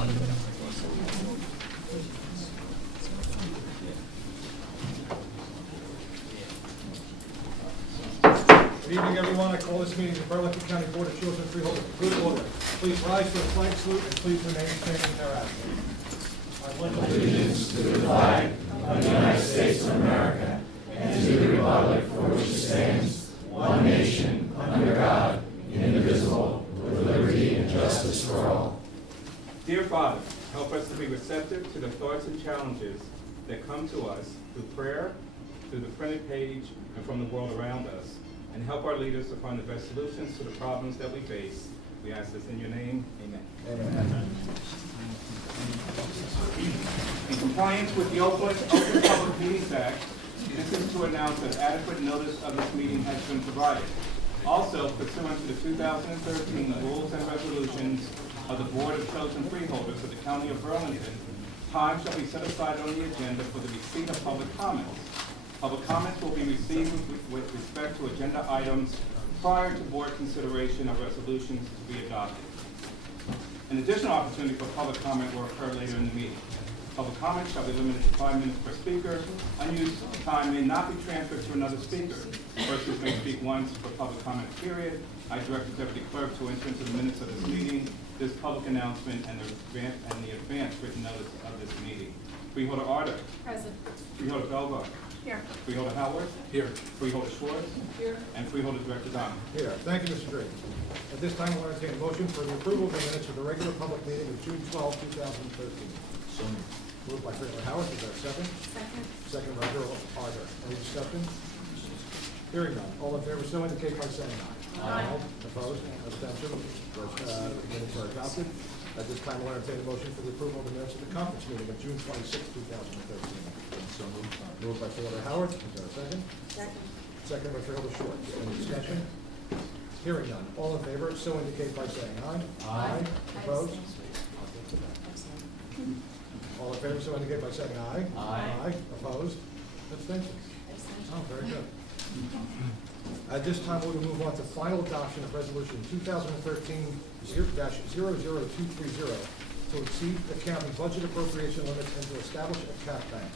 Good evening, everyone. I call this meeting of the Burlington County Board of Children Freeholder to good order. Please rise for the flag salute and please remain standing thereafter. I pledge allegiance to the flag of the United States of America and to the republic for which it stands, one nation, under God, indivisible, with liberty and justice for all. Dear Father, help us to be receptive to the thoughts and challenges that come to us through prayer, through the printed page, and from the world around us, and help our leaders to find the best solutions to the problems that we face. We ask this in your name. Amen. Amen. In compliance with the Open Public Meetings Act, this is to announce that adequate notice of this meeting has been provided. Also, pursuant to the 2013 rules and resolutions of the Board of Chosen Freeholders of the County of Burlington, time shall be set aside on the agenda for the receipt of public comments. Public comments will be received with respect to agenda items prior to board consideration of resolutions to be adopted. An additional opportunity for public comment will occur later in the meeting. Public comment shall be limited to 5 minutes per speaker. Unused time may not be transferred to another speaker. Persons may speak once per public comment period. I direct the Deputy Clerk to enter into the minutes of this meeting, this public announcement, and the advance written notice of this meeting. Freeholder Arter. Present. Freeholder Belvar. Here. Freeholder Howard. Here. Freeholder Schwartz. Here. And Freeholder Director Donnelly. Here. Thank you, Mr. Drake. At this time, we'll entertain a motion for the approval of the minutes of the regular public meeting of June 12, 2013. So Moved by Freeholder Howard. Is there a second? Second. Second by Freeholder Arter. Any discussion? Hearing none. All in favor, so indicate by saying aye. Aye. Opposed? Abstention? Minutes are adopted. At this time, we'll entertain a motion for the approval of the minutes of the conference meeting of June 26, 2013. So moved. Moved by Freeholder Howard. Is there a second? Second. Second by Freeholder Schwartz. Any discussion? Hearing none. All in favor, so indicate by saying aye. Aye. Opposed? All in favor, so indicate by saying aye. Aye. Opposed? Abstentions? Abstention. Oh, very good. At this time, we'll move on to final adoption of Resolution 2013-00230 to exceed the county budget appropriation limits and to establish a cap bank.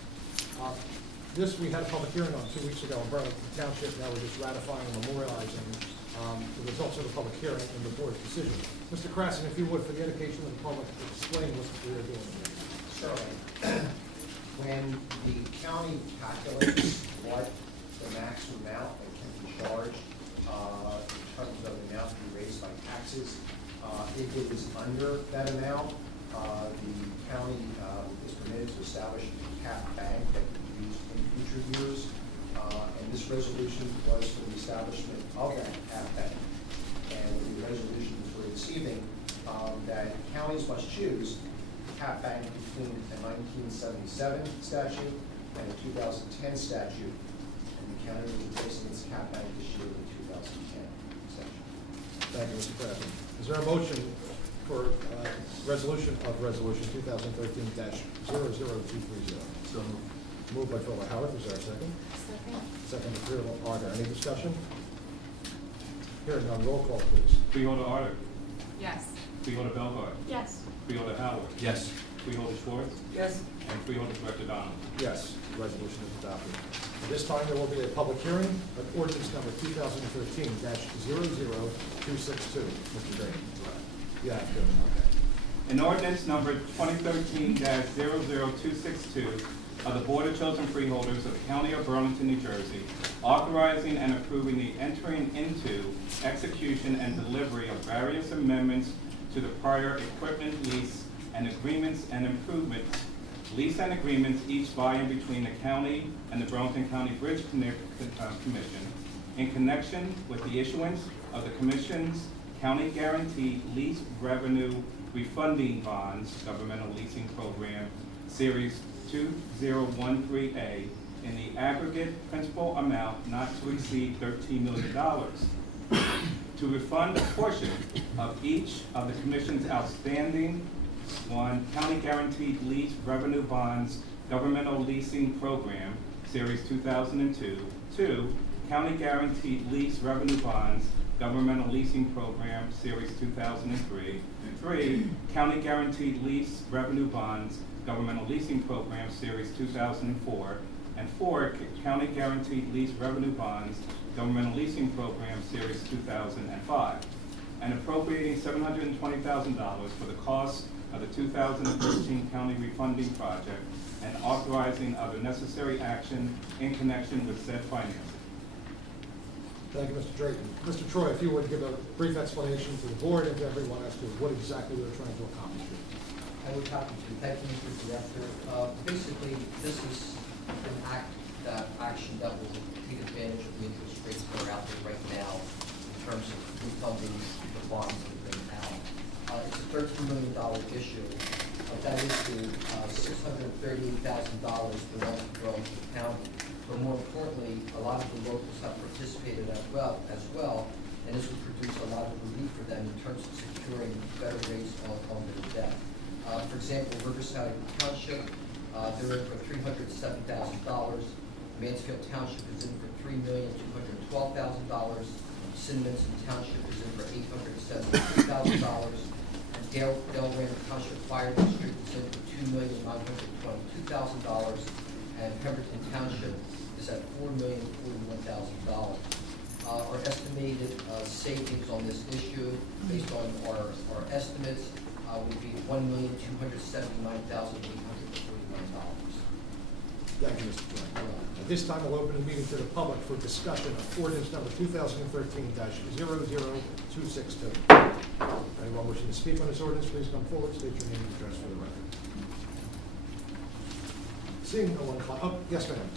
This we had a public hearing on 2 weeks ago in Burlington Township. Now we're just ratifying and memorializing the results of the public hearing and the board's decision. Mr. Krasson, if you would, for the education of the public, explain what we are doing. Certainly. When the county calculates what the maximum amount that can be charged in terms of the amount to be raised by taxes, if it is under that amount, the county is permitted to establish a cap bank that can be used in future years. And this resolution was for the establishment of that cap bank. And the resolution for this evening, that counties must choose cap bank between the 1977 statute and the 2010 statute, and the county will be placing its cap bank this year in the 2010 statute. Thank you, Mr. Krasson. Is there a motion for resolution 2013-00230? So moved. Moved by Freeholder Howard. Is there a second? Second. Second by Freeholder Arter. Any discussion? Hearing none. Roll call, please. Freeholder Arter. Yes. Freeholder Belvar. Yes. Freeholder Howard. Yes. Freeholder Schwartz. Yes. And Freeholder Director Donnelly. Yes, the resolution is adopted. At this time, there will be a public hearing of ordinance number 2013-00262. Mr. Green. Yeah, good. Okay. An ordinance number 2013-00262 of the Board of Chosen Freeholders of the County of Burlington, New Jersey, authorizing and approving the entering into, execution, and delivery of various amendments to the prior equipment lease and agreements and improvements, lease and agreements, each by and between the county and the Burlington County Bridge Commission, in connection with the issuance of the Commission's County Guaranteed Lease Revenue Refunding Bonds Governmental Leasing Program, Series 2013A, in the aggregate principal amount not to exceed $13 million, to refund a portion of each of the Commission's outstanding 1. County Guaranteed Lease Revenue Bonds Governmental Leasing Program, Series 2002. 2. County Guaranteed Lease Revenue Bonds Governmental Leasing Program, Series 2003. 3, County Guaranteed Lease Revenue Bonds, Governmental Leasing Program, Series 2004. And 4, County Guaranteed Lease Revenue Bonds, Governmental Leasing Program, Series 2005. And appropriating $720,000 for the cost of the 2013 county refunding project and authorizing other necessary action in connection with said financing. Thank you, Mr. Drayton. Mr. Troy, if you would give a brief explanation to the board and to everyone as to what exactly we're trying to accomplish here. I would happy to. Thank you, Mr. Director. Basically, this is an action that will take advantage of the interest rates that are out there right now in terms of refunding the bonds that are right now. It's a $13 million issue. Of that issue, $638,000 belongs to Burlington County. But more importantly, a lot of the locals have participated as well, and this will produce a lot of relief for them in terms of securing better rates on their debt. For example, Riverside Township, they're in for $307,000. Mansfield Township is in for $3,212,000. Cinnaminson Township is in for $872,000. And Delran Township Fire District is in for $2,922,000. And Pemberton Township is at $4,041,000. Our estimated savings on this issue, based on our estimates, would be $1,279,841. Thank you, Mr. Troy. At this time, I'll open the meeting to the public for discussion of ordinance number 2013-00262. Anyone wishing to speak on this ordinance, please come forward, state your name and address for the record. Seeing no one, oh, yes, ma'am.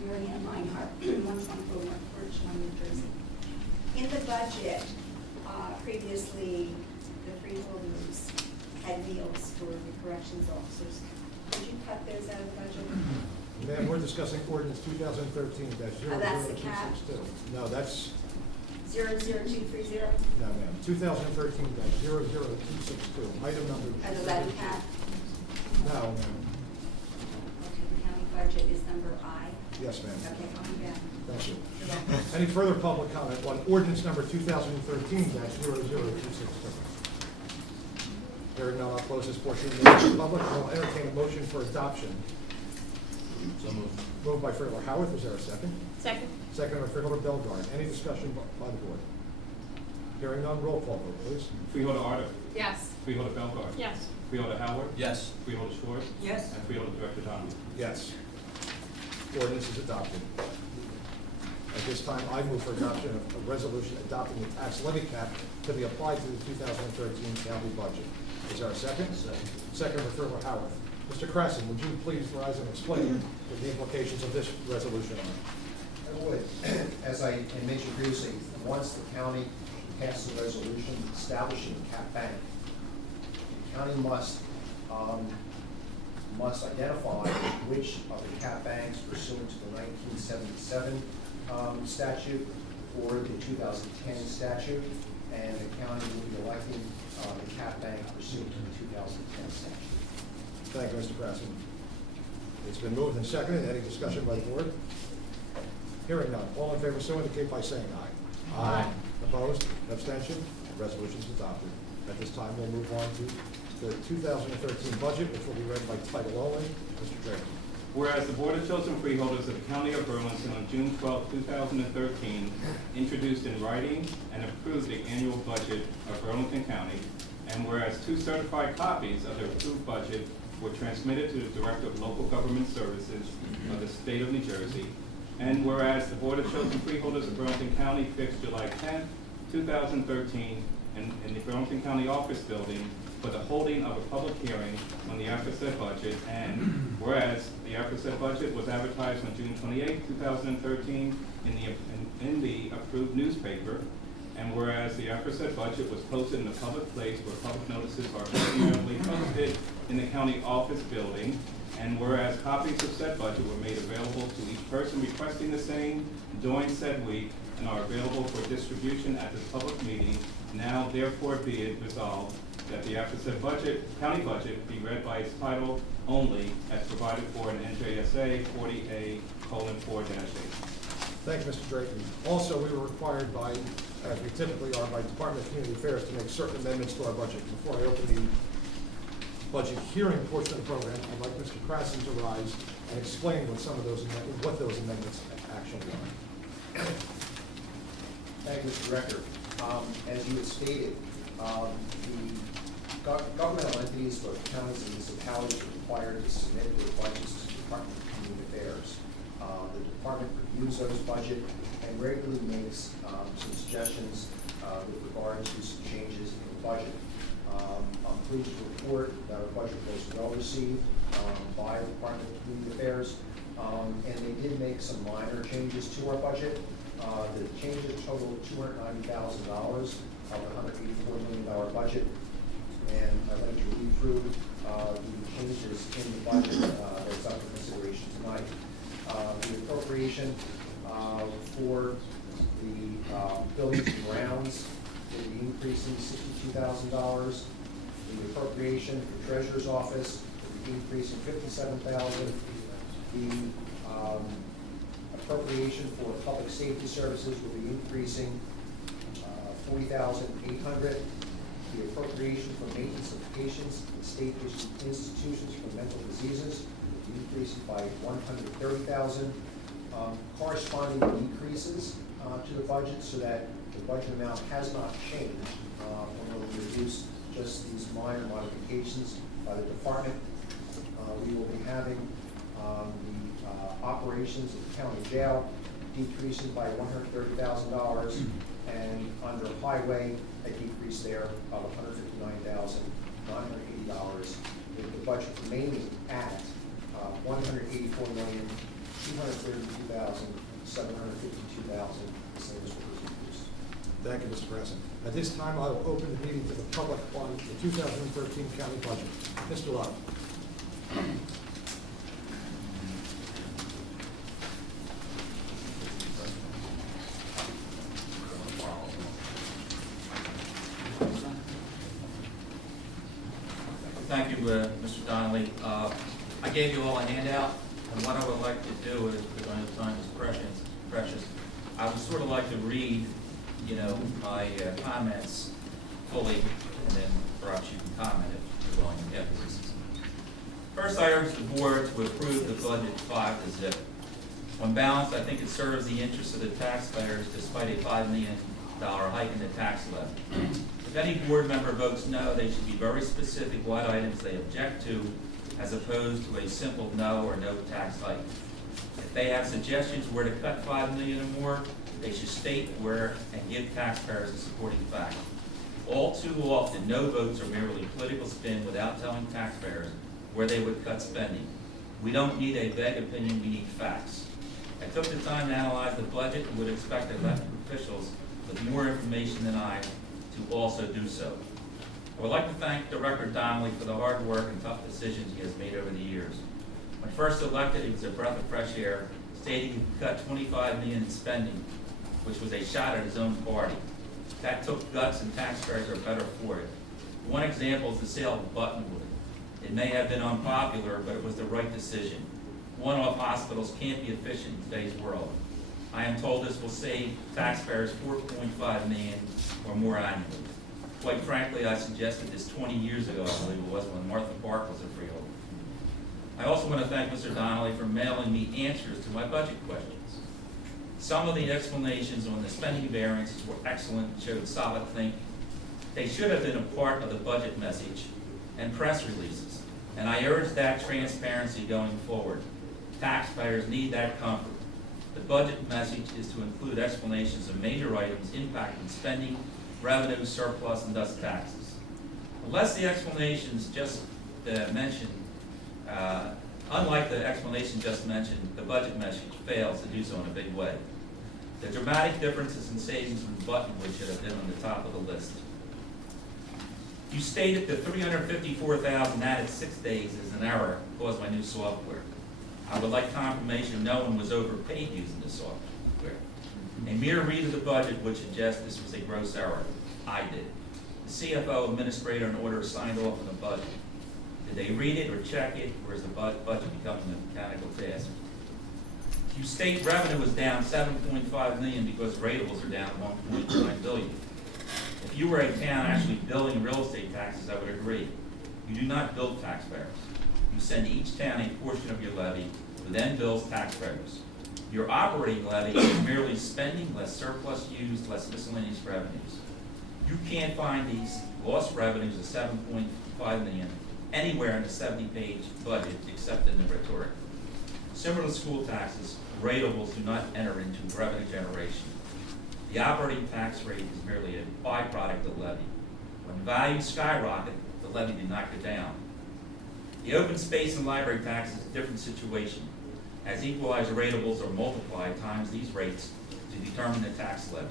Mary Ann Meinhardt, 114 Birchland, New Jersey. In the budget, previously, the freeholders had meals for the corrections officers. Did you cut those out of the budget? Ma'am, we're discussing ordinance 2013-00262. Oh, that's the cap? No, that's, 00230? no, ma'am, 2013-00262, item number. Oh, the levy cap? No, ma'am. Okay, the county budget is number I. Yes, ma'am. Okay, I'll be back. Thank you. Any further public comment on ordinance number 2013-00262? Hearing none, I'll close this portion of the meeting to the public. I'll entertain a motion for adoption. So moved. Moved by Freeholder Howarth. Is there a second? Second. Second by Freeholder Bellegarde. Any discussion by the board? Hearing none, roll call vote, please. Freeholder Arter. Yes. Freeholder Bellegarde. Yes. Freeholder Howard. Yes. Freeholder Schwartz. Yes. And Freeholder Director Donovan. Yes. Ordinance is adopted. At this time, I move for adoption of a resolution adopting the tax levy cap to be applied to the 2013 county budget. Is there a second? Second. Second by Freeholder Howarth. Mr. Cresson, would you please rise and explain the implications of this resolution are? I would. As I had mentioned previously, once the county passes a resolution establishing a cap bank, the county must identify which of the cap banks pursuant to the 1977 statute or the 2010 statute, and the county will be electing the cap bank pursuant to the 2010 statute. Thank you, Mr. Cresson. It's been moved and seconded. Any discussion by the board? Hearing none. All in favor, so indicate by saying aye. Aye. Opposed? Abstention? Resolution is adopted. At this time, we'll move on to the 2013 budget, which will be read by title only. Mr. Drayton. Whereas the Board of Chosen Freeholders of the County of Burlington on June 12, 2013, introduced in writing and approved the annual budget of Burlington County, and whereas 2 certified copies of the approved budget were transmitted to the Director of Local Government Services of the State of New Jersey, and whereas the Board of Chosen Freeholders of Burlington County fixed July 10, 2013, in the Burlington County Office Building for the holding of a public hearing on the aforesaid budget, and whereas the aforesaid budget was advertised on June 28, 2013 in the approved newspaper, and whereas the aforesaid budget was posted in a public place where public notices are ordinarily posted in the county office building, and whereas copies of said budget were made available to each person requesting the same during said week and are available for distribution at this public meeting, now therefore be it resolved that the aforesaid county budget be read by its title only as provided for in NJSA 40A:4-8. Thank you, Mr. Drayton. Also, we were required by, as we typically are, by Department of Community Affairs to make certain amendments to our budget. Before I open the budget hearing portion of the program, I'd like Mr. Krasson to rise and explain what what those amendments actually are. Thank you, Mr. Director. As you had stated, the governmental entities, both counties and municipalities, are required to submit their budgets to the Department of Community Affairs. The department reviews those budget and regularly makes some suggestions with regard to some changes in the budget. I'm pleased to report that our budget was well received by the Department of Community Affairs, and they did make some minor changes to our budget. The changes totaled $290,000 of the $184 million budget, and I'd like to read through the changes in the budget that's up for consideration tonight. The appropriation for the buildings and grounds will be increasing $62,000. The appropriation for Treasurer's Office will be increasing $57,000. The appropriation for public safety services will be increasing $40,800. The appropriation for maintenance of patients in state institutions for mental diseases will be increasing by $130,000. Corresponding decreases to the budget, so that the budget amount has not changed. When we reduce just these minor modifications by the department, we will be having the operations of the county jail decreasing by $130,000, and under highway, a decrease there of $159,980, with the budget remaining at $184,232,752, the same as what was increased. Thank you, Mr. President. At this time, I will open the meeting to the public on the 2013 county budget. Mr. Love. Thank you, Mr. Donnelly. I gave you all a handout, and what I would like to do is, because I know time is precious, I would sort of like to read, my comments fully, and then perhaps you can comment if you're willing afterwards. First, I urge the board to approve the budget 5 to zip. On balance, I think it serves the interests of the taxpayers despite a $5 million hike in the tax levy. If any board member votes no, they should be very specific what items they object to, as opposed to a simple no or no tax hike. If they have suggestions where to cut $5 million or more, they should state where and give taxpayers a supporting fact. All too often, no votes are merely political spin without telling taxpayers where they would cut spending. We don't need a vague opinion, we need facts. I took the time to analyze the budget and would expect elected officials with more information than I to also do so. I would like to thank Director Donnelly for the hard work and tough decisions he has made over the years. When first elected, he was a breath of fresh air, stating he could cut $25 million in spending, which was a shot at his own party. That took guts, and taxpayers are better for it. One example is the sale of Buttonwood. It may have been unpopular, but it was the right decision. One-off hospitals can't be efficient in today's world. I am told this will save taxpayers $4.5 million or more annually. Quite frankly, I suggested this 20 years ago, I believe it was, when Martha Park was a freeholder. I also want to thank Mr. Donnelly for mailing me answers to my budget questions. Some of the explanations on the spending variances were excellent and showed solid thinking. They should have been a part of the budget message and press releases, and I urge that transparency going forward. Taxpayers need that comfort. The budget message is to include explanations of major items impacting spending, revenue, surplus, and thus taxes. Unless the explanations just mentioned, unlike the explanation just mentioned, the budget message fails to do so in a big way. The dramatic differences in savings from Buttonwood should have been on the top of the list. You stated the $354,000 added 6 days is an error caused by new software. I would like confirmation no one was overpaid using this software. A mere read of the budget would suggest this was a gross error. I did. the CFO, administrator, and auditor signed off on the budget. Did they read it or check it, or is the budget becoming a mechanical task? You state revenue was down $7.5 million because ratables are down $1.9 billion. If you were a town actually billing real estate taxes, I would agree. You do not bill taxpayers. You send each town a portion of your levy, who then bills taxpayers. Your operating levy is merely spending less surplus used, less miscellaneous revenues. You can't find these lost revenues of $7.5 million anywhere in the 70-page budget except in the rhetoric. Similar to school taxes, ratables do not enter into revenue generation. The operating tax rate is merely a byproduct of the levy. When values skyrocket, the levy did not go down. The open space and library tax is a different situation, as equalized ratables are multiplied times these rates to determine the tax levy.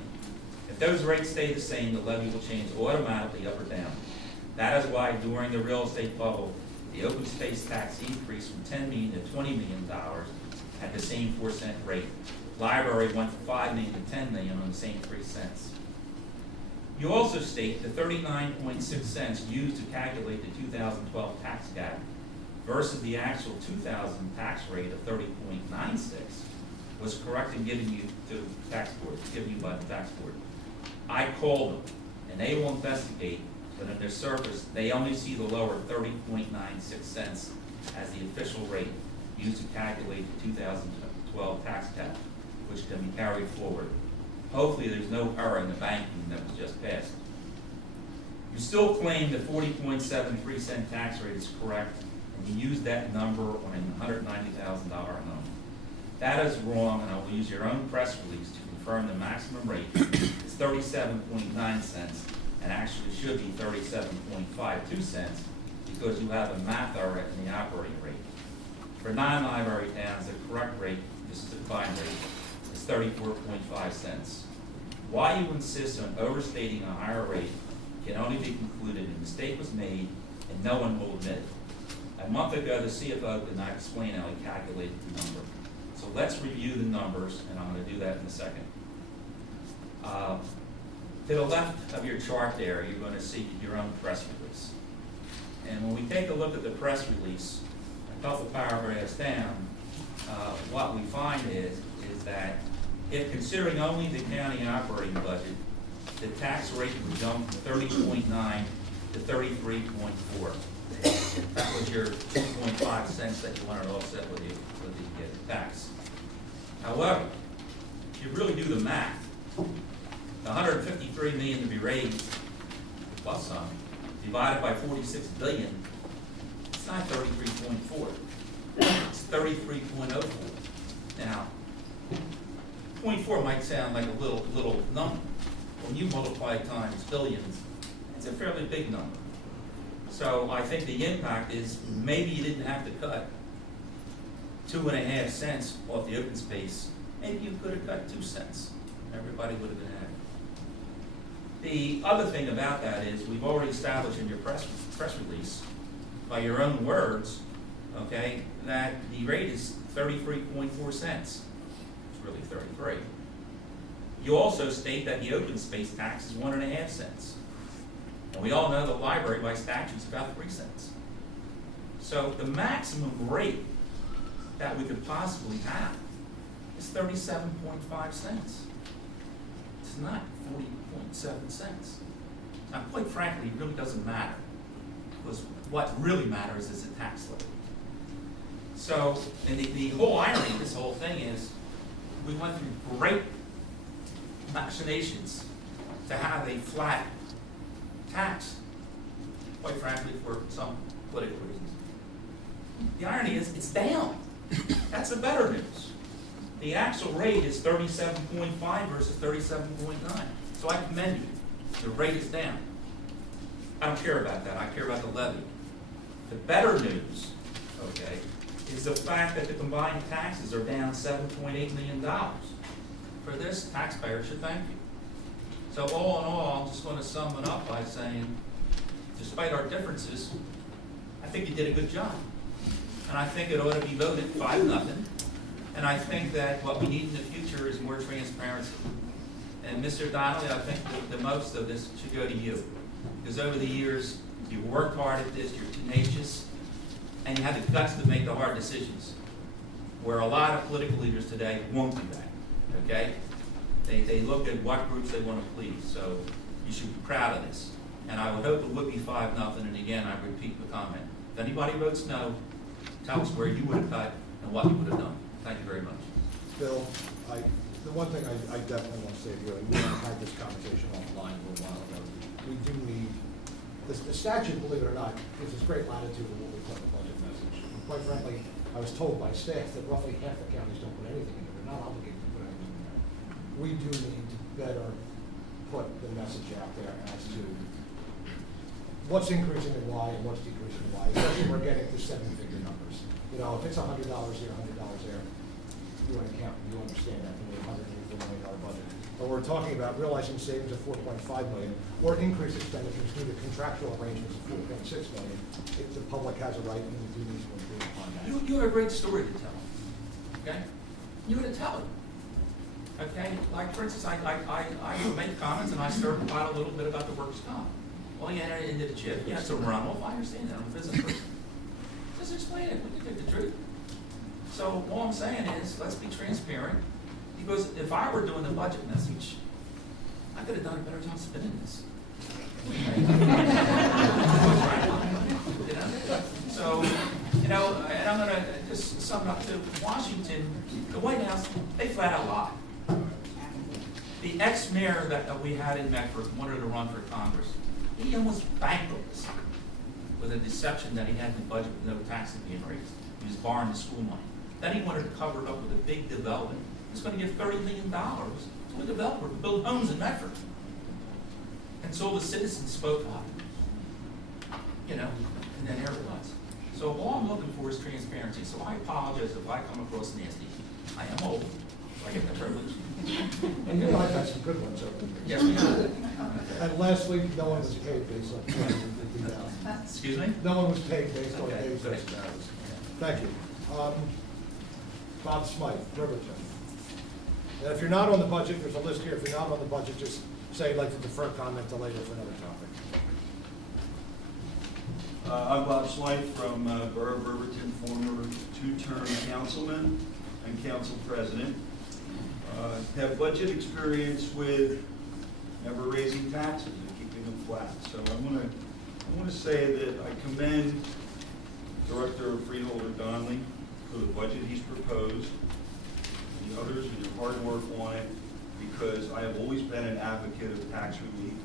If those rates stay the same, the levy will change automatically up or down. That is why during the real estate bubble, the open space tax increased from $10 million to $20 million at the same 4-cent rate. Library went from $5 million to $10 million on the same 3 cents. You also state the 39.6 cents used to calculate the 2012 tax cap versus the actual 2000 tax rate of 30.96 was correct in giving you to tax board, given you by the tax board. I called them, and they will investigate, but on their surface, they only see the lower 30.96 cents as the official rate used to calculate the 2012 tax cap, which can be carried forward. Hopefully, there's no error in the banking that was just passed. You still claim the 40.73 cent tax rate is correct, and you use that number on a $190,000 home. That is wrong, and I will use your own press release to confirm the maximum rate is 37.9 cents, and actually should be 37.52 cents, because you have a math error in the operating rate. For non-library towns, the correct rate, this is the combined rate, is 34.5 cents. Why you insist on overstating a higher rate can only be concluded if a mistake was made and no one will admit it. A month ago, the CFO could not explain how he calculated the number. So let's review the numbers, and I'm going to do that in a second. To the left of your chart there, you're going to see your own press release. And when we take a look at the press release, a couple paragraphs down, what we find is that if considering only the county operating budget, the tax rate would jump from 30.9 to 33.4. That was your 2.5 cents that you wanted to offset with the tax. However, if you really do the math, the $153 million to be raised, plus some, divided by 46 billion, it's not 33.4. It's 33.04. Now, 0.4 might sound like a little number. When you multiply times billions, it's a fairly big number. So I think the impact is maybe you didn't have to cut 2.5 cents off the open space. Maybe you could have cut 2 cents. Everybody would have been happy. The other thing about that is we've already established in your press release, by your own words, okay, that the rate is 33.4 cents. It's really 33. You also state that the open space tax is 1.5 cents. And we all know the library by statute is about 3 cents. So the maximum rate that we could possibly have is 37.5 cents. It's not 40.7 cents. Now, quite frankly, it really doesn't matter, because what really matters is the tax levy. So, and the whole irony of this whole thing is, we went through great machinations to have a flat tax, quite frankly, for some political reasons. The irony is, it's down. That's the better news. The actual rate is 37.5 versus 37.9. So I commend you. The rate is down. I don't care about that. I care about the levy. The better news, okay, is the fact that the combined taxes are down $7.8 million. For this, taxpayers should thank you. So all in all, I'm just going to sum it up by saying, despite our differences, I think you did a good job. And I think it ought to be voted 5-0. And I think that what we need in the future is more transparency. And Mr. Donnelly, I think the most of this should go to you. Because over the years, you've worked hard at this, you're tenacious, and you have the guts to make the hard decisions. Where a lot of political leaders today won't do that, okay? They look at what groups they want to please, so you should be proud of this. And I would hope it would be 5-0, and again, I repeat the comment. If anybody votes no, tell us where you would have cut and what you would have done. Thank you very much. Bill, the one thing I definitely want to say to you, and we had this conversation offline a little while ago, we do need, the statute, believe it or not, gives us great latitude in what we put in the budget message. And quite frankly, I was told by staff that roughly half the counties don't put anything in there. They're not obligated to put anything in there. We do need to better put the message out there as to what's increasing and why, and what's decreasing and why, especially when we're getting to 7-figure numbers. You know, if it's $100 here, $100 there, you're an accountant, you understand that, in a $184 million budget. But we're talking about realizing savings of $4.5 million, or increased expenditures due to contractual arrangements of $4.6 million. If the public has a right, and we do need to improve upon that. You have a great story to tell, okay? You would have tell it, okay? Like, for instance, I make comments and I stir the pot a little bit about the workers' comp. Well, you enter into the chip, yeah, it's a runoff, I understand that, I'm a business person. Just explain it, we can get the truth. So all I'm saying is, let's be transparent, because if I were doing the budget message, I could have done a better job spinning this. You know? So, you know, and I'm gonna just sum it up to Washington, the White House, they flat out lied. The ex-mayor that we had in Medford wanted to run for Congress. He almost bankrupted us with a deception that he had in the budget with no taxes being raised. He was borrowing the school money. Then he wanted to cover it up with a big development. He's going to give $30 million to a developer to build homes in Medford. And so the citizens spoke up, you know, and then there it was. So all I'm looking for is transparency. So I apologize if I come across nasty. I am old, so I get the privilege. And you know, I've had some good ones over the years. Yes, we have. And last week, no one was paid based on $250,000. Excuse me? No one was paid based on Okay, days good. versus hours. Thank you. Bob Smythe, Riverton. And if you're not on the budget, there's a list here. If you're not on the budget, just say you'd like to defer comment to later for another topic. I'm Bob Smythe from Borough of Burlington, former 2-term councilman and council president. Have budget experience with never raising taxes and keeping them flat. So I want to say that I commend Director Freeholder Donnelly for the budget he's proposed, and the others and your hard work on it, because I have always been an advocate of tax relief.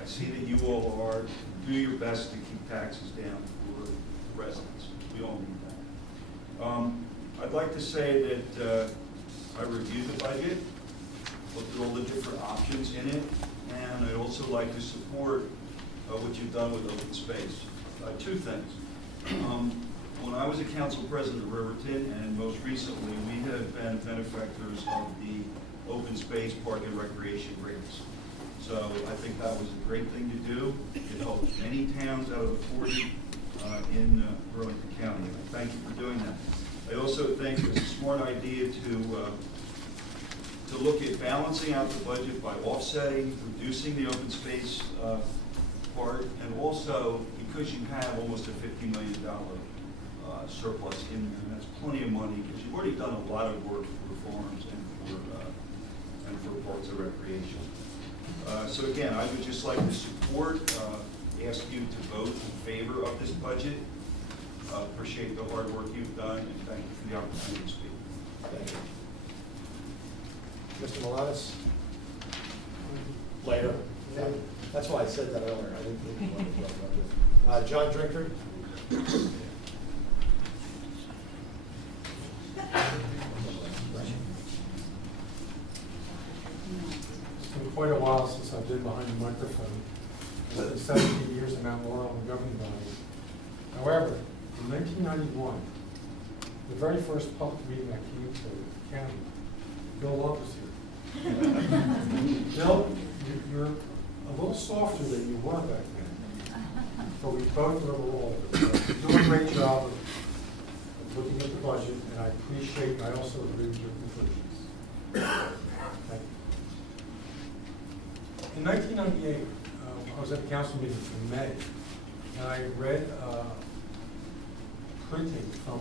I see that you all are. Do your best to keep taxes down for residents. We all need that. I'd like to say that I reviewed the budget, looked at all the different options in it, and I'd also like to support what you've done with open space. 2 things. When I was a council president of Riverton, and most recently, we have been benefactors of the open space park and recreation rates. So I think that was a great thing to do. It helped many towns out of the 40 in Burlington County. And I thank you for doing that. I also think it's a smart idea to look at balancing out the budget by offsetting, reducing the open space part, and also because you have almost a $50 million surplus in there, and that's plenty of money because you've already done a lot of work for farms and for parks of recreation. So again, I would just like to support, ask you to vote in favor of this budget. Appreciate the hard work you've done, and thank you for the opportunity to speak. Thank you. Mr. Melanis? Later. Yeah. That's why I said that earlier. I didn't think you wanted to talk about this. John Drinkard? It's been quite a while since I've been behind the microphone. It's been 17 years in Mount Laurel in the governing body. However, in 1991, the very first public meeting I came to the county, Bill Love was here. Bill, you're a little softer than you were back then, but we both know all of it. You're doing a great job of looking at the budget, and I appreciate, and I also agree with your conclusions. Thank you. In 1998, I was at a council meeting in May, and I read printing from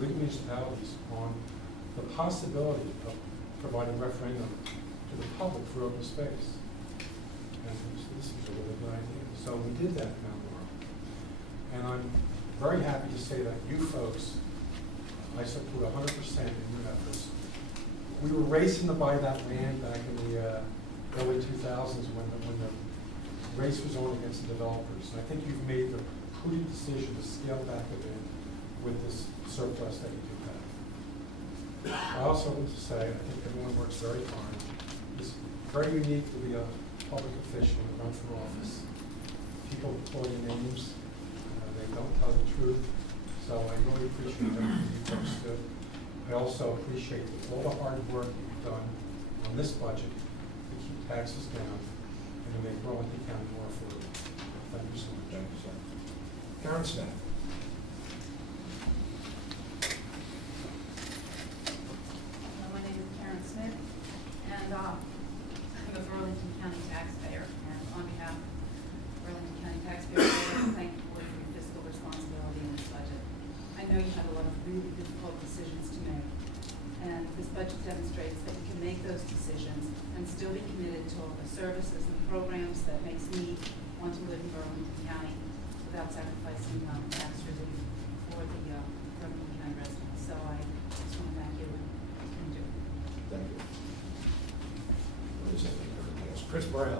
legal municipalities on the possibility of providing referendum to the public for open space. And this is a really good idea. So we did that in Mount Laurel. And I'm very happy to say that you folks, I support 100% in your efforts. We were racing to buy that land back in the early 2000s when the race was on against the developers. And I think you've made the prudent decision to scale back a bit with this surplus that you do have. I also want to say, I think everyone works very hard. It's very unique to be a public official and run for office. People call you names, they don't tell the truth, so I really appreciate everything you folks do. I also appreciate all the hard work that you've done on this budget to keep taxes down and to make Burlington County more affordable. Thank you so much. Thank you, sir. Karen Smith. My name is Karen Smith, and I'm a Burlington County taxpayer. And on behalf of Burlington County taxpayers, I want to thank you for your fiscal responsibility in this budget. I know you have a lot of really difficult decisions to make, and this budget demonstrates that you can make those decisions and still be committed to all the services and programs that makes me want to live in Burlington County without sacrificing tax relief for the Burlington County residents. So I just want to thank you and continue. Thank you. What is that? Yes, Chris Brown.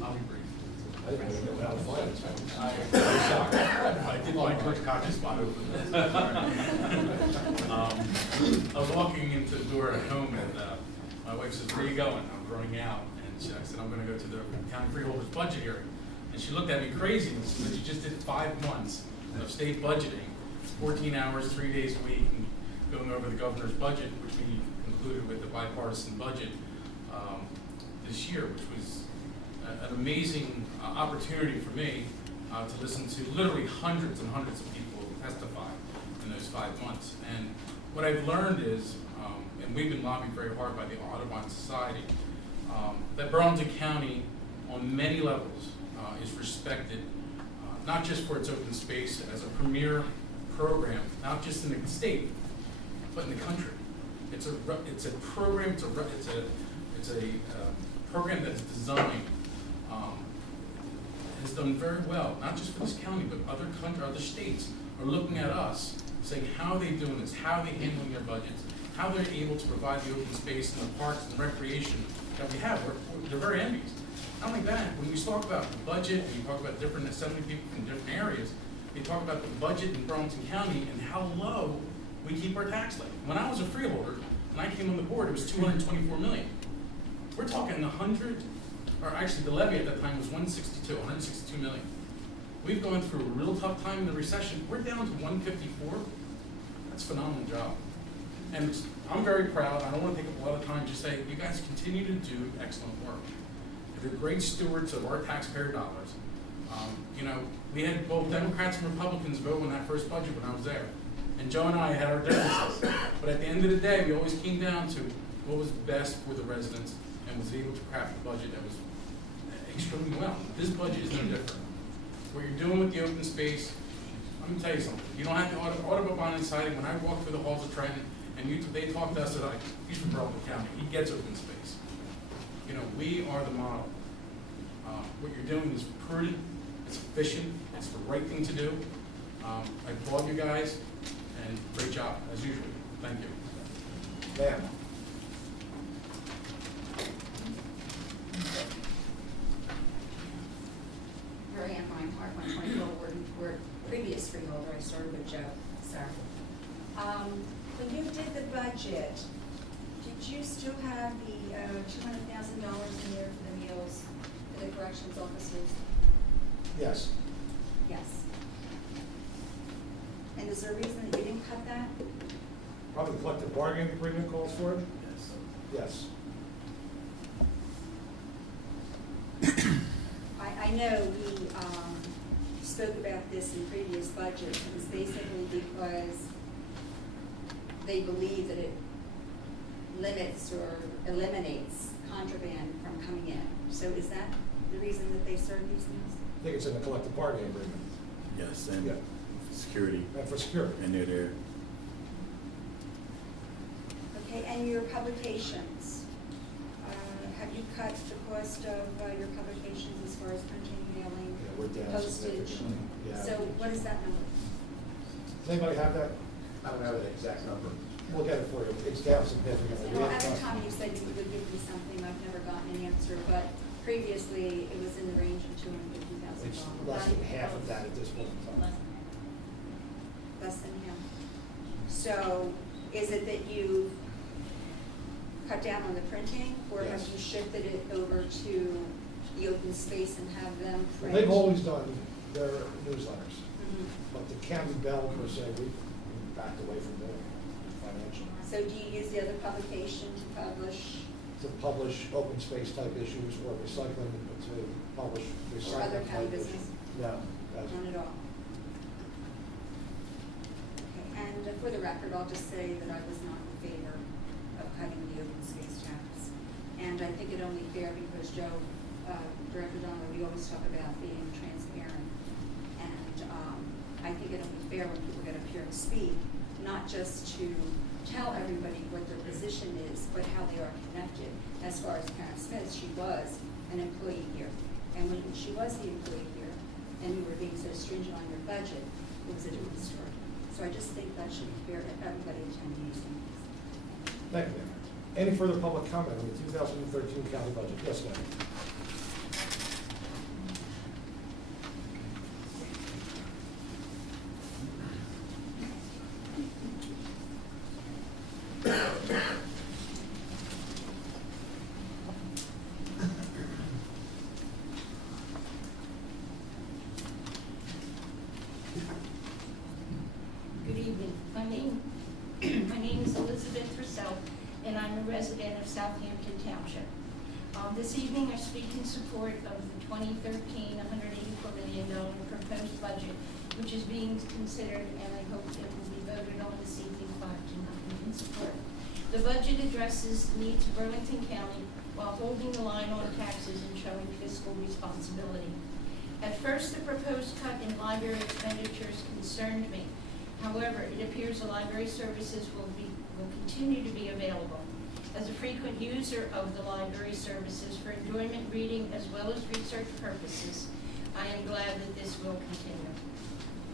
I'll be brief. I didn't know how to find it. I did my quick cocky spot open. I was walking into the door at home and my wife says, "Where are you going?" I'm growing out. And I said, "I'm going to go to the county freeholders budget hearing." And she looked at me crazy and said, "You just did 5 months of state budgeting, 14 hours, 3 days a week, and going over the governor's budget," which we concluded with the bipartisan budget this year, which was an amazing opportunity for me to listen to literally hundreds and hundreds of people testify in those 5 months. And what I've learned is, and we've been lobbied very hard by the Audubon Society, that Burlington County on many levels is respected, not just for its open space as a premier program, not just in the state, but in the country. It's a program, it's a program that's designed, has done very well, not just for this county, but other states are looking at us, saying, how are they doing this? How are they handling their budgets? How they're able to provide the open space and the parks and recreation that we have. They're very envious. Not only that, when we talk about the budget, and you talk about different assembly people from different areas, they talk about the budget in Burlington County and how low we keep our tax levy. When I was a freeholder, when I came on the board, it was $224 million. We're talking the levy at that time was $162 million. We've gone through a real tough time in the recession. We're down to $154. That's a phenomenal job. And I'm very proud. I don't want to take up a lot of time. Just say, you guys continue to do excellent work. You're great stewards of our taxpayer dollars. We had both Democrats and Republicans vote on that first budget when I was there. And Joe and I had our differences. But at the end of the day, we always came down to what was best for the residents and was able to craft a budget that was extremely well. This budget is no different. What you're doing with the open space, let me tell you something. You don't have to Audubon siding. When I walk through the halls of Trenton, and they talk to us like, he's from Burlington County, he gets open space. We are the model. What you're doing is prudent, it's efficient, it's the right thing to do. I applaud you guys, and great job, as usual. Thank you. Ma'am. Mary Ann Reinhardt, 124 Word, previous freeholder, I started with Joe, sir. When you did the budget, did you still have the $200,000 in there for the meals for the corrections officers? Yes. Yes. And is there a reason that you didn't cut that? Probably the collective bargaining agreement calls for it? Yes. I know we spoke about this in previous budgets. It was basically because they believe that it limits or eliminates contraband from coming in. So is that the reason that they serve these meals? I think it's in the collective bargaining agreement. Yes, Yeah. and security, And for security. and they're there. Okay, and your publications, have you cut the cost of your publications as far as printing, mailing, Yeah, we're down postage? significantly. Yeah. So what is that number? Does anybody have that? I don't know the exact number. We'll get it for you. It's down significantly. You know, at the time you said you would give me something, I've never gotten an answer, but previously it was in the range of $250,000. It's less than half of that at this point in time. Less than half. So is it that you cut down on the printing, or have Yes. you shifted it over to the open space and have them Well, print? they've always done their newsletters, Mhm. but the county bell per se, we backed away from doing financially. So do you use the other publication to publish, To publish open space type issues or recycling, to publish or recycling other county type business? issues. No, that's, None at all? Okay, and for the record, I'll just say that I was not in favor of cutting the open space tax. And I think it only fair because Joe, Director Donnelly, we always talk about being transparent. And I think it only fair when people get up here and speak, not just to tell everybody what their position is, but how they are connected. As far as Karen Smith, she was an employee here. And when she was the employee here, and you were being so stringent on your budget, it was a different story. So I just think that should be fair to everybody attending these meetings. thank you, ma'am. Any further public comment on the 2013 county budget? Yes, ma'am. Good evening. My name is Elizabeth Russell, and I'm a resident of Southampton Township. This evening, I speak in support of the 2013 $184 million proposed budget, which is being considered, and I hope it will be voted on this evening 5-0 in support. The budget addresses the needs of Burlington County while holding the line on taxes and showing fiscal responsibility. At first, the proposed cut in library expenditures concerned me. However, it appears the library services will continue to be available. As a frequent user of the library services for enjoyment, reading, as well as research purposes, I am glad that this will continue.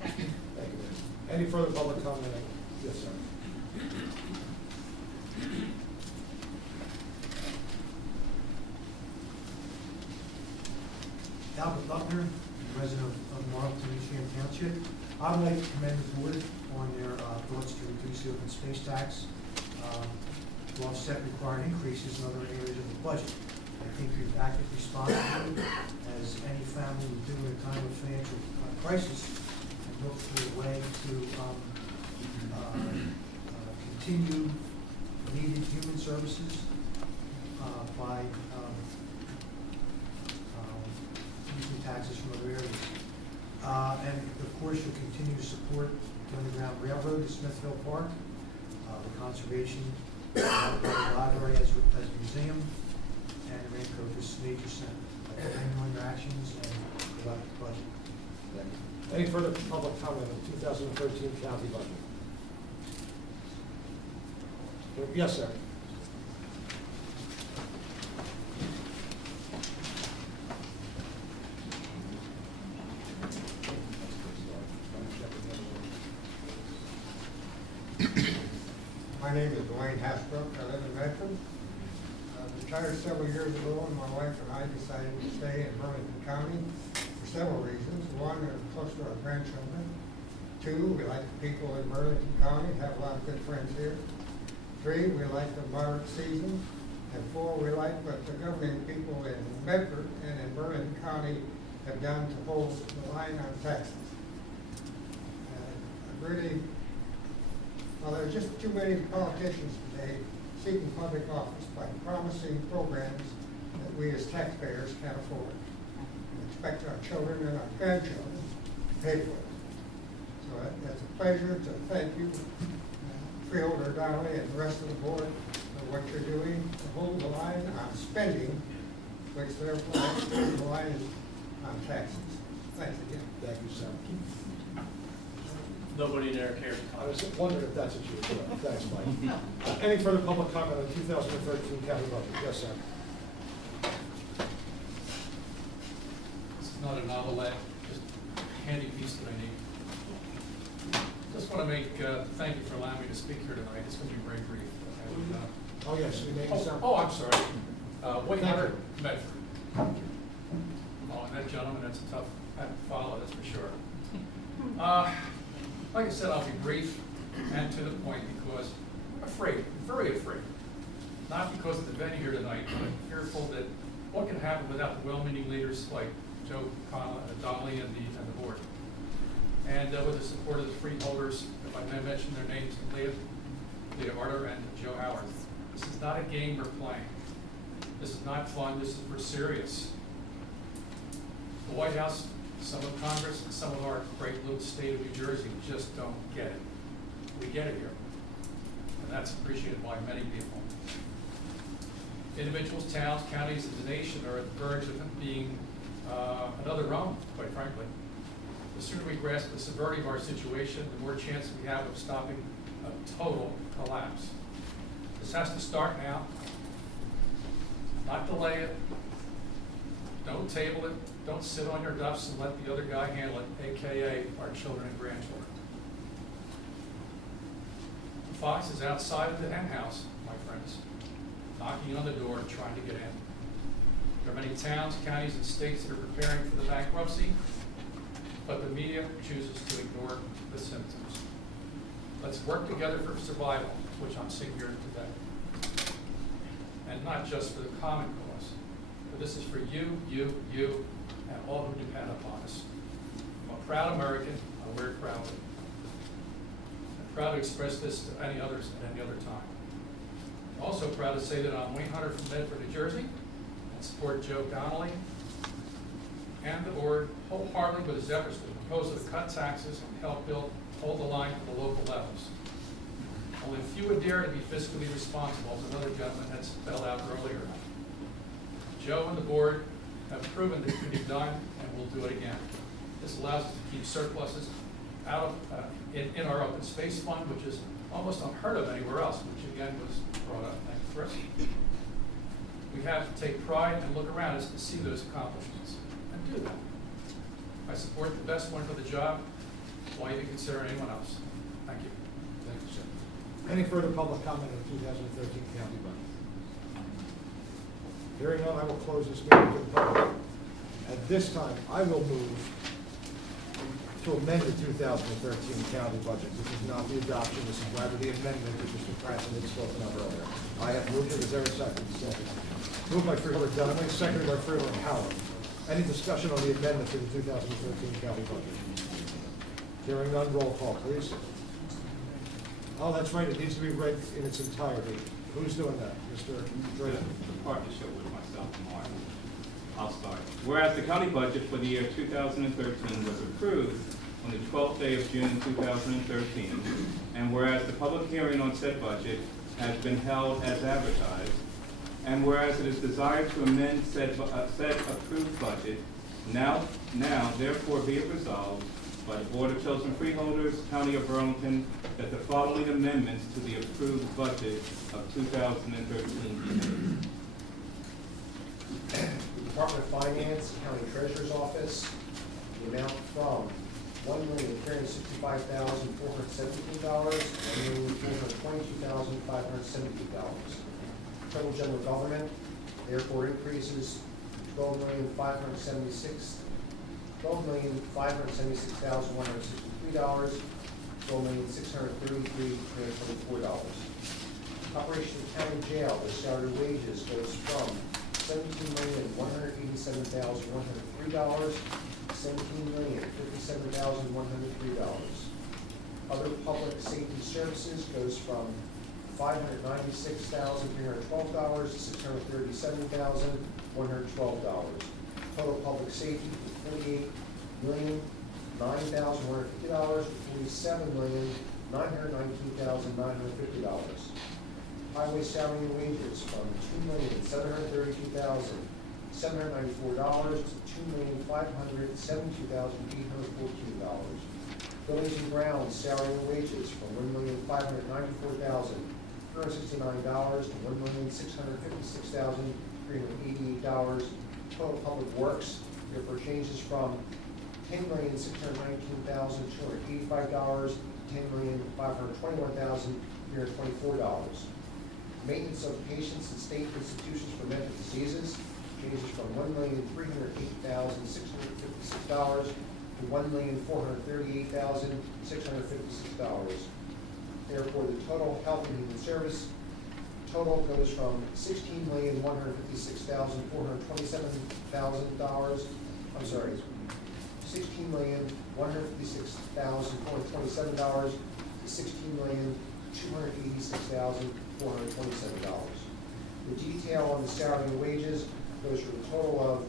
Thank you. Thank you, ma'am. Any further public comment? Yes, sir. Albert Butler, resident of Marlton, Michigan Township. I'd like to commend the board on their thoughts to reduce the open space tax to offset required increases in other areas of the budget. I think you've acted responsibly, as any family would do in a time of financial crisis, and look for a way to continue needed human services by using taxes from other areas. And of course, you'll continue to support the Underground Railroad to Smithville Park, the conservation, the library as a museum, and the Raincoat Nature Center. I commend you on your actions and about the budget. Thank you. Any further public comment on the 2013 county budget? Yes, sir. My name is Dwayne Hasbrook. I live in Medford. I retired several years ago, and my wife and I decided to stay in Burlington County for several reasons. One, we're close to our grandchildren. Two, we like the people in Burlington County, have a lot of good friends here. Three, we like the moderate season. And four, we like what the governing people in Medford and in Burlington County have done to hold the line on taxes. Well, there's just too many politicians today seeking public office by promising programs that we as taxpayers can't afford. We expect our children and our grandchildren to pay for it. So it's a pleasure to thank you, Freeholder Donnelly, and the rest of the board for what you're doing to hold the line on spending, which therefore holds the line on taxes. Thanks again. Thank you, Sam. Nobody there cares. I was wondering if that's what you were doing. Thanks, Mike. Any further public comment on the 2013 county budget? Yes, Sam. This is not a novelette, just a handy piece that I need. Just want to make, thank you for allowing me to speak here tonight. It's going to be very brief. And, Oh, yes, we named Sam. I'm sorry. Wayne Thank Hunter, you. Medford. Oh, and that gentleman, that's a tough act to follow, that's for sure. Like I said, I'll be brief and to the point because I'm afraid, very afraid. Not because of the venue here tonight, but I'm fearful that what can happen without the well-meaning leaders like Joe Donnelly and the board. And with the support of the freeholders, if I may mention their names, Leah Arter and Joe Howard. This is not a game we're playing. This is not fun, this is for serious. The White House, some of Congress, and some of our great little state of New Jersey just don't get it. We get it here, and that's appreciated by many people. Individuals, towns, counties, and the nation are at the verge of being another Rome, quite frankly. The sooner we grasp the severity of our situation, the more chance we have of stopping a total collapse. This has to start now, not delay it. Don't table it. Don't sit on your duffs and let the other guy handle it, AKA our children and grandchildren. The fox is outside of the hen house, my friends, knocking on the door and trying to get in. There are many towns, counties, and states that are preparing for the bankruptcy, but the media chooses to ignore the symptoms. Let's work together for survival, which I'm seeing here today. And not just for the common cause, but this is for you, and all who depend upon us. I'm a proud American, I wear it proudly. I'm proud to express this to any others at any other time. I'm also proud to say that I'm Wayne Hunter from Medford, New Jersey, and support Joe Donnelly and the board wholeheartedly with his efforts to propose to cut taxes and help hold the line at the local levels. Only a few would dare to be fiscally responsible, as another gentleman had spelled out earlier. Joe and the board have proven that it can be done, and we'll do it again. This allows us to keep surpluses out of, in our open space fund, which is almost unheard of anywhere else, which again was brought up. Thank you, Chris. We have to take pride and look around us to see those accomplishments, and do that. I support the best one for the job. Why even consider anyone else? Thank you. Thank you, sir. Any further public comment on the 2013 county budget? Hearing none, I will close this meeting to the public. At this time, I will move to amend the 2013 county budget. This is not the adoption, this is rather the amendment that Mr. Franklin had spoken of earlier. I have moved it. Is there a second? Second. Moved by Freeholder Donnelly, seconded by Freeholder Howard. Any discussion on the amendment to the 2013 county budget? Hearing none, roll call, please. Oh, that's right, it needs to be read in its entirety. Who's doing that? Mr. Drayton? Partnership with myself and Martin. I'll start. Whereas the county budget for the year 2013 was approved on the 12th day of June 2013, and whereas the public hearing on said budget has been held as advertised, and whereas it is desired to amend said approved budget, now therefore be it resolved by the Board of Chosen Freeholders, County of Burlington, that the following amendments to the approved budget of 2013 be made. Department of Finance, County Treasurer's Office, the amount from $1,365,417 to $1,422,572. Total general government therefore increases to $12,576,163, $12,633,324. Operation of county jail, the salary wages goes from $17,187,103, $17,057,103. Other public safety services goes from $596,312 to $637,112. Total public safety from $48,009,150 to $47,919,950. Highway salary and wages from $2,732,794 to $2,572,814. Buildings and grounds salary and wages from $1,594,369 to $1,656,388. Total public works, therefore changes from $10,619,285 to $10,521,324. Maintenance of patients in state institutions for mental diseases changes from $1,308,656 to $1,438,656. Therefore, the total health and human service total goes from $16,156,427,000. I'm sorry, $16,156,427 to $16,286,427. The detail on the salary and wages goes from a total of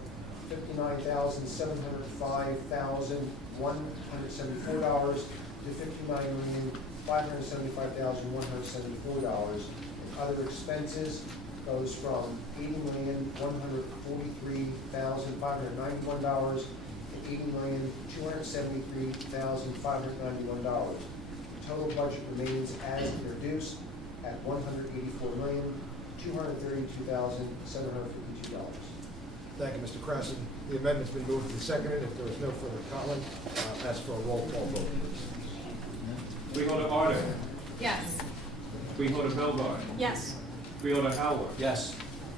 $59,705,174 to $59,575,174. And other expenses goes from $80,143,591 to $80,273,591. Total budget remains as introduced at $184,232,752. Thank you, Mr. Cresson. The amendment's been moved and seconded. If there is no further comment, ask for a roll call vote, please. Freeholder Arter. Yes. Freeholder Belbart. Yes. Freeholder Howard. Yes.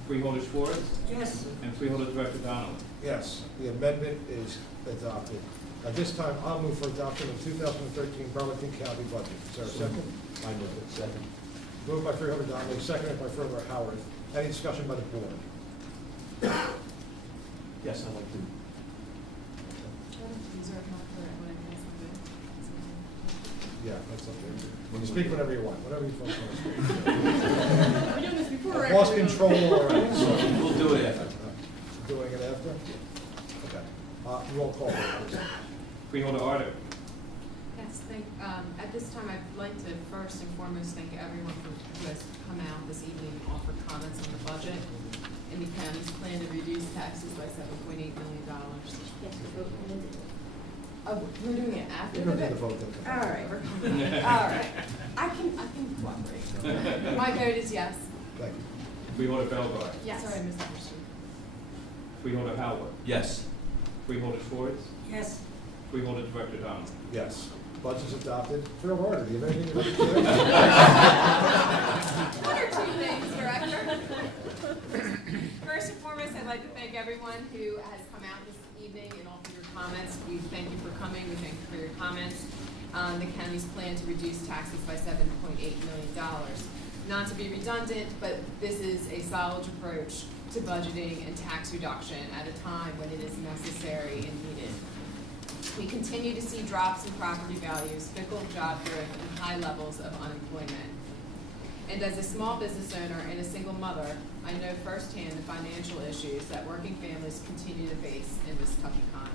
Freeholder Schwartz. Yes. And Freeholder Director Donnelly. Yes, the amendment is adopted. At this time, I'll move for adoption of 2013 Burlington County budget. Is there a second? I move it. Second. Moved by Freeholder Donnelly, seconded by Freeholder Howard. Any discussion by the board? Yes, I'd like to. Yeah, that's okay. You can speak whenever you want, whatever you folks want to speak. We're doing this before. I've lost control already, so. We'll do it after. Doing it after? Okay. Roll call, please. Freeholder Arter. Yes, at this time, I'd like to first and foremost thank everyone who has come out this evening and offered comments on the budget and the county's plan to reduce taxes by $7.8 million. Yes, we vote in a minute. Oh, we're doing it after We're the going to do vote? the vote. All right, all right. I can cooperate. My vote is yes. Thank you. Freeholder Belbart. Yes. Sorry, Mr. Christian. Freeholder Howard. Yes. Freeholder Schwartz. Yes. Freeholder Director Donnelly. Yes. Budget's adopted. Freeholder Arter, do you have anything you'd like to say? One or two things, Director. First and foremost, I'd like to thank everyone who has come out this evening and offered your comments. We thank you for coming. We thank you for your comments on the county's plan to reduce taxes by $7.8 million. Not to be redundant, but this is a solid approach to budgeting and tax reduction at a time when it is necessary and needed. We continue to see drops in property values, fickle job growth, and high levels of unemployment. And as a small business owner and a single mother, I know firsthand the financial issues that working families continue to face in this tough economy.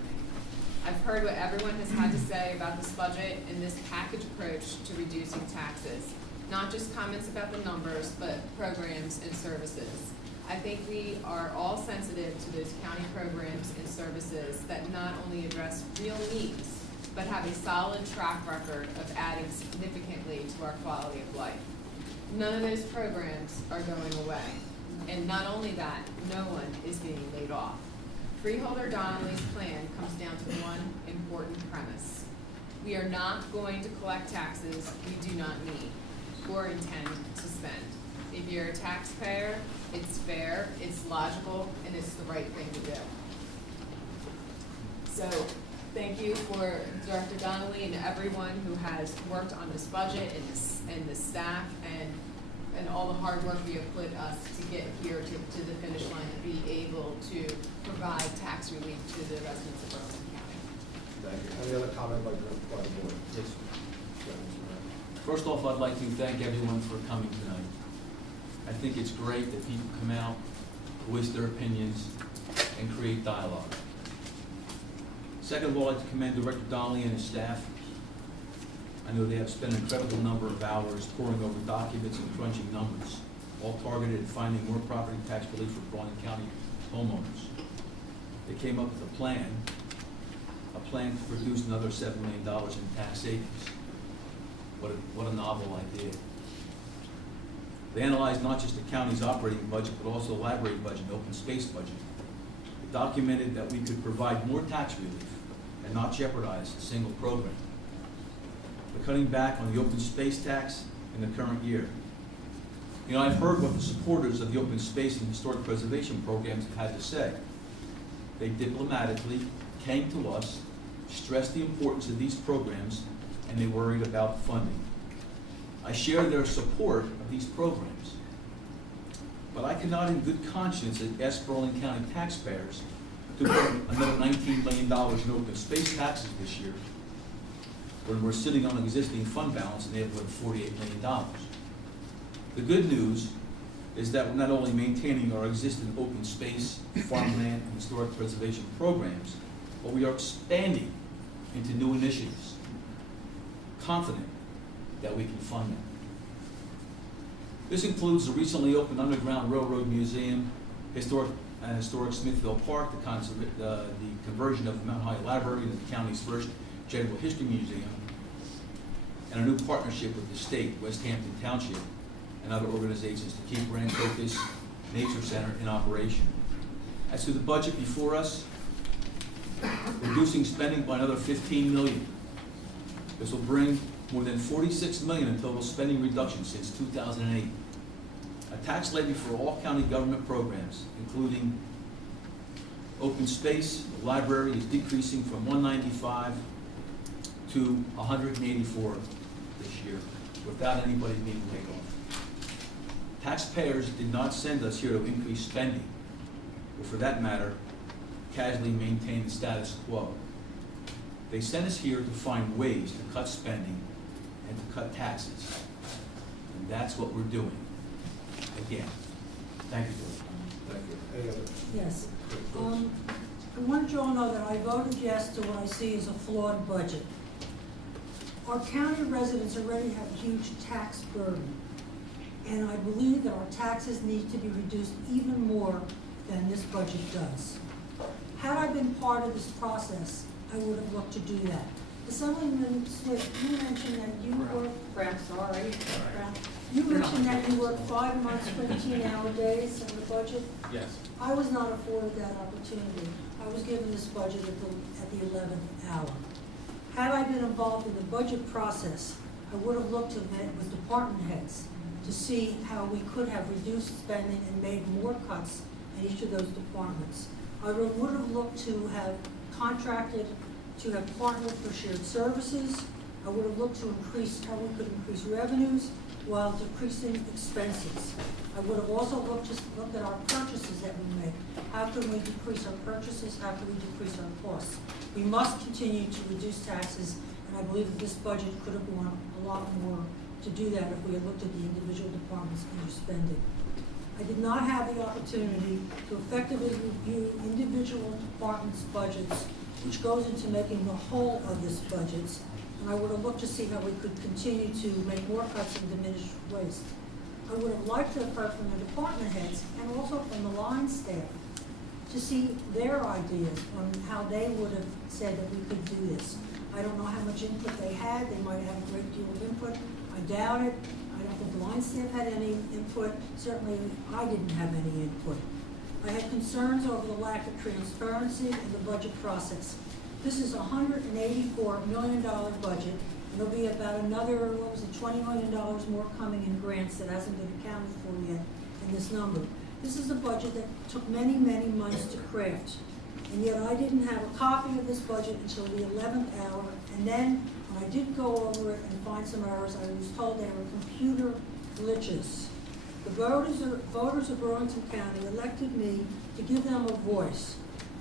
I've heard what everyone has had to say about this budget and this package approach to reducing taxes. Not just comments about the numbers, but programs and services. I think we are all sensitive to those county programs and services that not only address real needs, but have a solid track record of adding significantly to our quality of life. None of those programs are going away. And not only that, no one is being laid off. Freeholder Donnelly's plan comes down to one important premise. We are not going to collect taxes we do not need or intend to spend. If you're a taxpayer, it's fair, it's logical, and it's the right thing to do. So, thank you for Director Donnelly and everyone who has worked on this budget and the staff and all the hard work we have put us to get here to the finish line to be able to provide tax relief to the residents of Burlington County. Thank you. Any other comment by the board? Yes. First off, I'd like to thank everyone for coming tonight. I think it's great that people come out, voice their opinions, and create dialogue. Second of all, I'd like to commend Director Donnelly and his staff. I know they have spent an incredible number of hours poring over documents and crunching numbers. all targeted at finding more property tax relief for Burlington County homeowners. They came up with a plan to produce another $7 million in tax savings. What a novel idea. They analyzed not just the county's operating budget, but also the library budget and open space budget. It documented that we could provide more tax relief and not jeopardize a single program. We're cutting back on the open space tax in the current year. You know, I've heard what the supporters of the open space and historic preservation programs have had to say. They diplomatically came to us, stressed the importance of these programs, and they worried about funding. I share their support of these programs, but I cannot in good conscience ask Burlington County taxpayers to put another $19 million in open space taxes this year when we're sitting on an existing fund balance in the neighborhood of $48 million. The good news is that we're not only maintaining our existing open space, farmland, and historic preservation programs, but we are expanding into new initiatives, confident that we can fund them. This includes the recently opened Underground Railroad Museum, historic Smithville Park, the conversion of the Mount High Library into the county's first general history museum, and a new partnership with the state, West Hampton Township, and other organizations to keep Grand Focus Nature Center in operation. As to the budget before us, reducing spending by another $15 million. This will bring more than $46 million in total spending reduction since 2008. A tax levy for all county government programs, including open space, the library is decreasing from 195 to 184 this year, without anybody being laid off. Taxpayers did not send us here to increase spending, or for that matter, casually maintain the status quo. They sent us here to find ways to cut spending and to cut taxes. And that's what we're doing. Again. Thank you. Thank you. Any other? Yes. I want you all to know that I voted yes to what I see as a flawed budget. Our county residents already have a huge tax burden, and I believe that our taxes need to be reduced even more than this budget does. Had I been part of this process, I would have looked to do that. Assemblyman Smith, you mentioned that you work, you mentioned that you work 5 months, 15-hour days in the budget. Yes. I was not afforded that opportunity. I was given this budget at the 11th hour. Had I been involved in the budget process, I would have looked to met with department heads to see how we could have reduced spending and made more cuts in each of those departments. I would have looked to have contracted, to have partnered for shared services. I would have looked to increase how we could increase revenues while decreasing expenses. I would have also looked at our purchases that we make. How can we decrease our purchases? How can we decrease our costs? We must continue to reduce taxes, and I believe that this budget could have gone a lot more to do that if we had looked at the individual departments and their spending. I did not have the opportunity to effectively review individual departments' budgets, which goes into making the whole of this budget, and I would have looked to see how we could continue to make more cuts and diminish waste. I would have liked to have heard from the department heads and also from the line staff to see their ideas on how they would have said that we could do this. I don't know how much input they had. They might have a great deal of input. I doubt it. I don't think the line staff had any input. Certainly, I didn't have any input. I had concerns over the lack of transparency in the budget process. This is a $184 million budget. There'll be about another, $20 million more coming in grants that hasn't been accounted for yet in this number. This is a budget that took many, many months to craft. And yet I didn't have a copy of this budget until the 11th hour. And then when I did go over it and find some errors, I was told they were computer glitches. The voters of Burlington County elected me to give them a voice.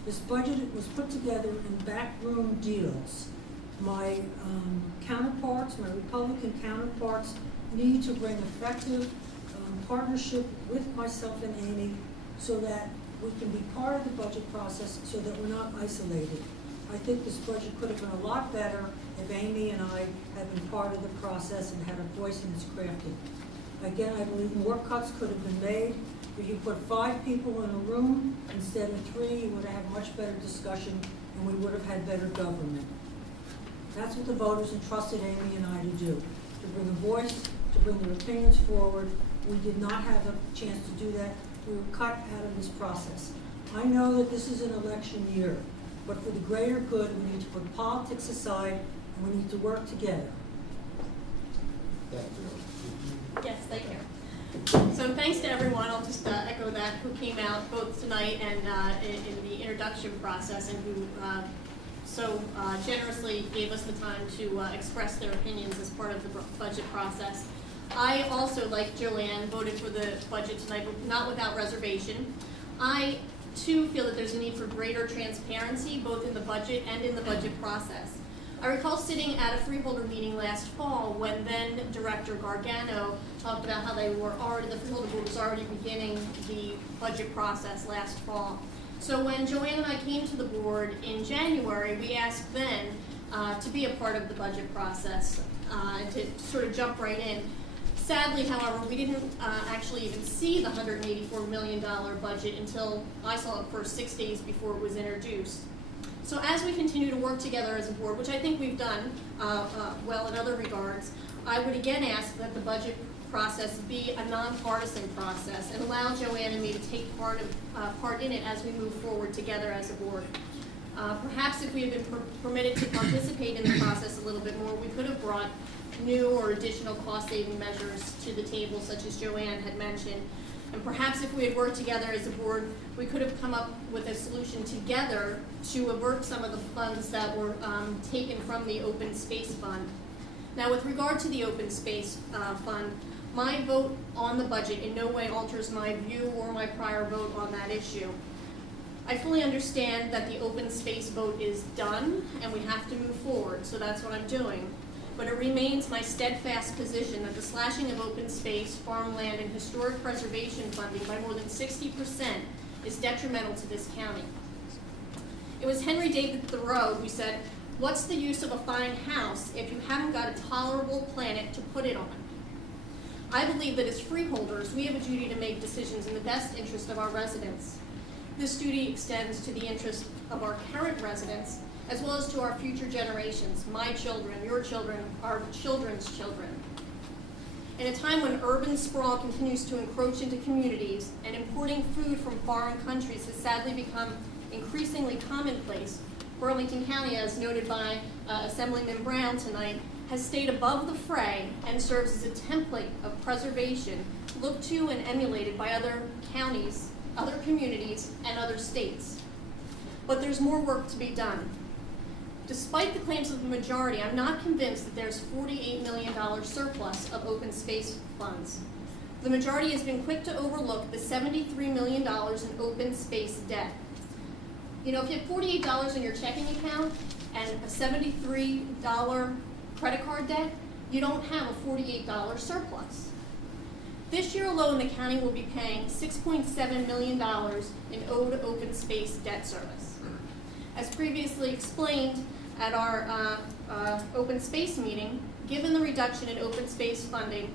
This budget was put together in backroom deals. My counterparts, my Republican counterparts, need to bring effective partnership with myself and Amy so that we can be part of the budget process so that we're not isolated. I think this budget could have been a lot better if Amy and I had been part of the process and had a voice in its crafting. Again, I believe more cuts could have been made. If you put 5 people in a room instead of 3, you would have had much better discussion and we would have had better government. That's what the voters entrusted Amy and I to do, to bring a voice, to bring their opinions forward. We did not have a chance to do that. We were cut out of this process. I know that this is an election year, but for the greater good, we need to put politics aside and we need to work together. Thank you. Yes, thank you. So thanks to everyone, I'll just echo that, who came out both tonight and in the introduction process and who so generously gave us the time to express their opinions as part of the budget process. I also, like Joanne, voted for the budget tonight, but not without reservation. I, too, feel that there's a need for greater transparency, both in the budget and in the budget process. I recall sitting at a Freeholder meeting last fall when then Director Gargano talked about how the Freeholder Board was already beginning the budget process last fall. So when Joanne and I came to the board in January, we asked then to be a part of the budget process, to sort of jump right in. Sadly, however, we didn't actually even see the $184 million budget until I saw it for 6 days before it was introduced. So as we continue to work together as a board, which I think we've done well in other regards, I would again ask that the budget process be a nonpartisan process and allow Joanne and me to take part in it as we move forward together as a board. Perhaps if we had been permitted to participate in the process a little bit more, we could have brought new or additional cost-saving measures to the table, such as Joanne had mentioned. And perhaps if we had worked together as a board, we could have come up with a solution together to avert some of the funds that were taken from the open space fund. Now, with regard to the open space fund, my vote on the budget in no way alters my view or my prior vote on that issue. I fully understand that the open space vote is done and we have to move forward, so that's what I'm doing. But it remains my steadfast position that the slashing of open space, farmland, and historic preservation funding by more than 60% is detrimental to this county. It was Henry David Thoreau who said, "What's the use of a fine house if you haven't got a tolerable planet to put it on?" I believe that as freeholders, we have a duty to make decisions in the best interest of our residents. This duty extends to the interest of our current residents, as well as to our future generations, my children, your children, our children's children. In a time when urban sprawl continues to encroach into communities and importing food from foreign countries has sadly become increasingly commonplace, Burlington County, as noted by Assemblyman Brown tonight, has stayed above the fray and serves as a template of preservation looked to and emulated by other counties, other communities, and other states. But there's more work to be done. Despite the claims of the majority, I'm not convinced that there's $48 million surplus of open space funds. The majority has been quick to overlook the $73 million in open space debt. You know, if you have $48 in your checking account and a $73 credit card debt, you don't have a $48 surplus. This year alone, the county will be paying $6.7 million in owed open space debt service. As previously explained at our open space meeting, given the reduction in open space funding,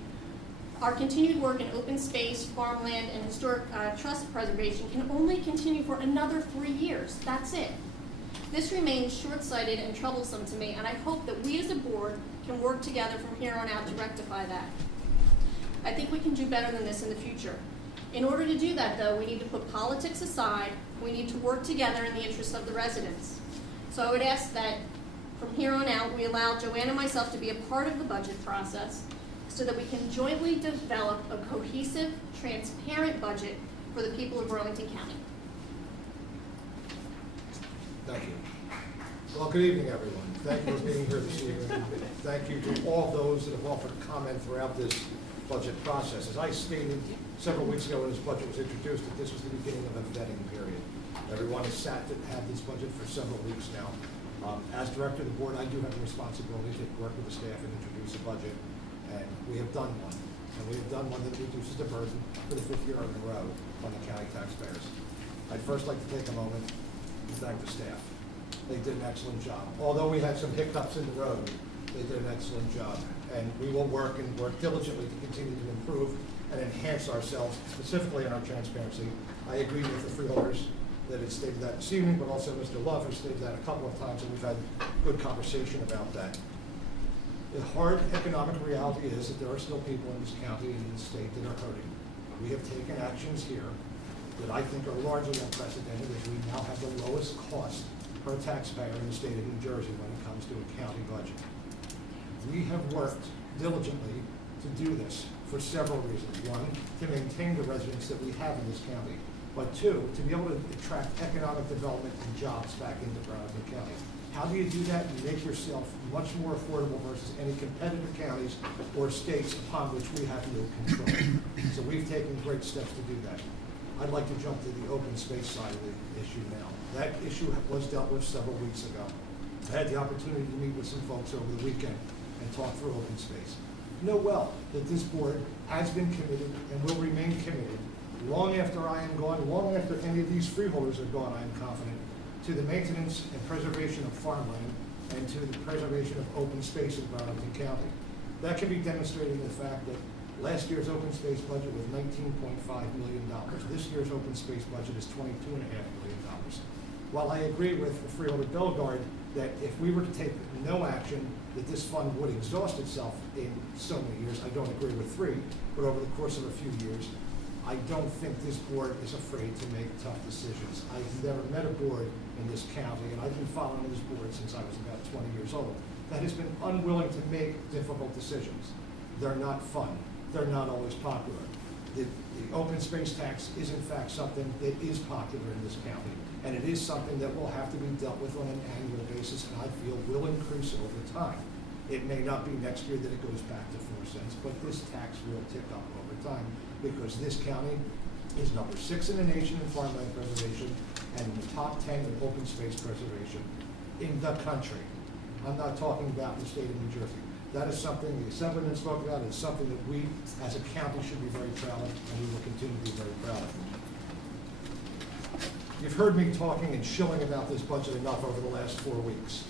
our continued work in open space, farmland, and historic trust preservation can only continue for another 3 years. That's it. This remains short-sighted and troublesome to me, and I hope that we as a board can work together from here on out to rectify that. I think we can do better than this in the future. In order to do that, though, we need to put politics aside. We need to work together in the interest of the residents. So I would ask that from here on out, we allow Joanne and myself to be a part of the budget process so that we can jointly develop a cohesive, transparent budget for the people of Burlington County. Thank you. Well, good evening, everyone. Thank you for being here this evening. Thank you to all those that have offered a comment throughout this budget process. As I stated several weeks ago when this budget was introduced, that this was the beginning of a vetting period. Everyone has sat and had this budget for several weeks now. As director of the board, I do have a responsibility to work with the staff and introduce a budget, and we have done one. And we have done one that reduces the burden for the 5th year in a row on the county taxpayers. I'd first like to take a moment to thank the staff. They did an excellent job. Although we had some hiccups in the road, They did an excellent job, and we will work diligently to continue to improve and enhance ourselves, specifically in our transparency. I agree with the freeholders that it stated that this evening, but also Mr. Love has stated that a couple of times, and we've had good conversation about that. The hard economic reality is that there are still people in this county and in the state that are hurting. We have taken actions here that I think are largely unprecedented, as we now have the lowest cost per taxpayer in the state of New Jersey when it comes to a county budget. We have worked diligently to do this for several reasons. One, to maintain the residents that we have in this county, but two, to be able to attract economic development and jobs back into Burlington County. How do you do that? You make yourself much more affordable versus any competitive counties or states upon which we have no control. So we've taken great steps to do that. I'd like to jump to the open space side of the issue now. That issue was dealt with several weeks ago. I had the opportunity to meet with some folks over the weekend and talk through open space. Know well that this board has been committed and will remain committed long after I am gone, long after any of these freeholders are gone, I am confident, to the maintenance and preservation of farmland and to the preservation of open space in Burlington County. That can be demonstrated in the fact that last year's open space budget was $19.5 million. This year's open space budget is $22.5 million. While I agree with the Freeholder Bellegarde that if we were to take no action, that this fund would exhaust itself in so many years, I don't agree with 3, but over the course of a few years, I don't think this board is afraid to make tough decisions. I've never met a board in this county, and I've been following this board since I was about 20 years old, that has been unwilling to make difficult decisions. They're not fun. They're not always popular. The open space tax is in fact something that is popular in this county, and it is something that will have to be dealt with on an annual basis, and I feel will increase over time. It may not be next year that it goes back to 4 cents, but this tax will tick up over time because this county is number 6 in the nation in farmland preservation and in the top 10 in open space preservation in the country. I'm not talking about the state of New Jersey. That is something the Assemblyman spoke about. It's something that we as a county should be very proud of, and we will continue to be very proud of. You've heard me talking and shilling about this budget enough over the last 4 weeks.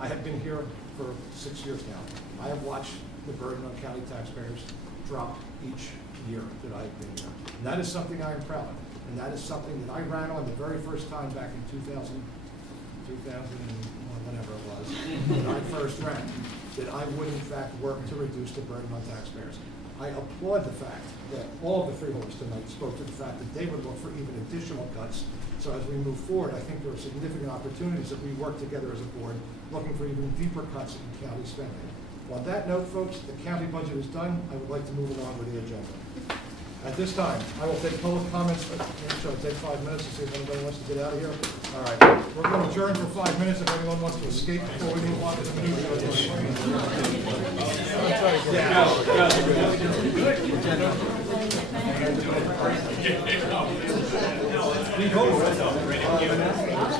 I have been here for 6 years now. I have watched the burden on county taxpayers drop each year that I've been here. And that is something I am proud of. And that is something that I ran on the very first time back in 2000 whenever it was, when I first ran, that I would in fact work to reduce the burden on taxpayers. I applaud the fact that all of the freeholders tonight spoke to the fact that they would look for even additional cuts. So as we move forward, I think there are significant opportunities that we work together as a board, looking for even deeper cuts in county spending. On that note, folks, the county budget is done. I would like to move along with the agenda. At this time, I will take public comments. It'll take 5 minutes to see if anybody wants to get out of here. All right, we're going to adjourn for 5 minutes if anyone wants to escape before we move on to the news.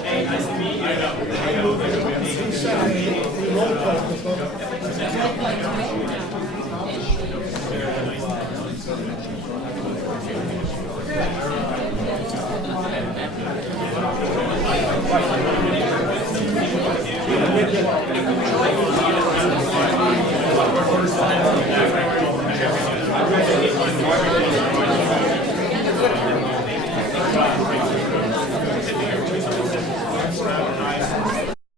Hey, nice to meet you.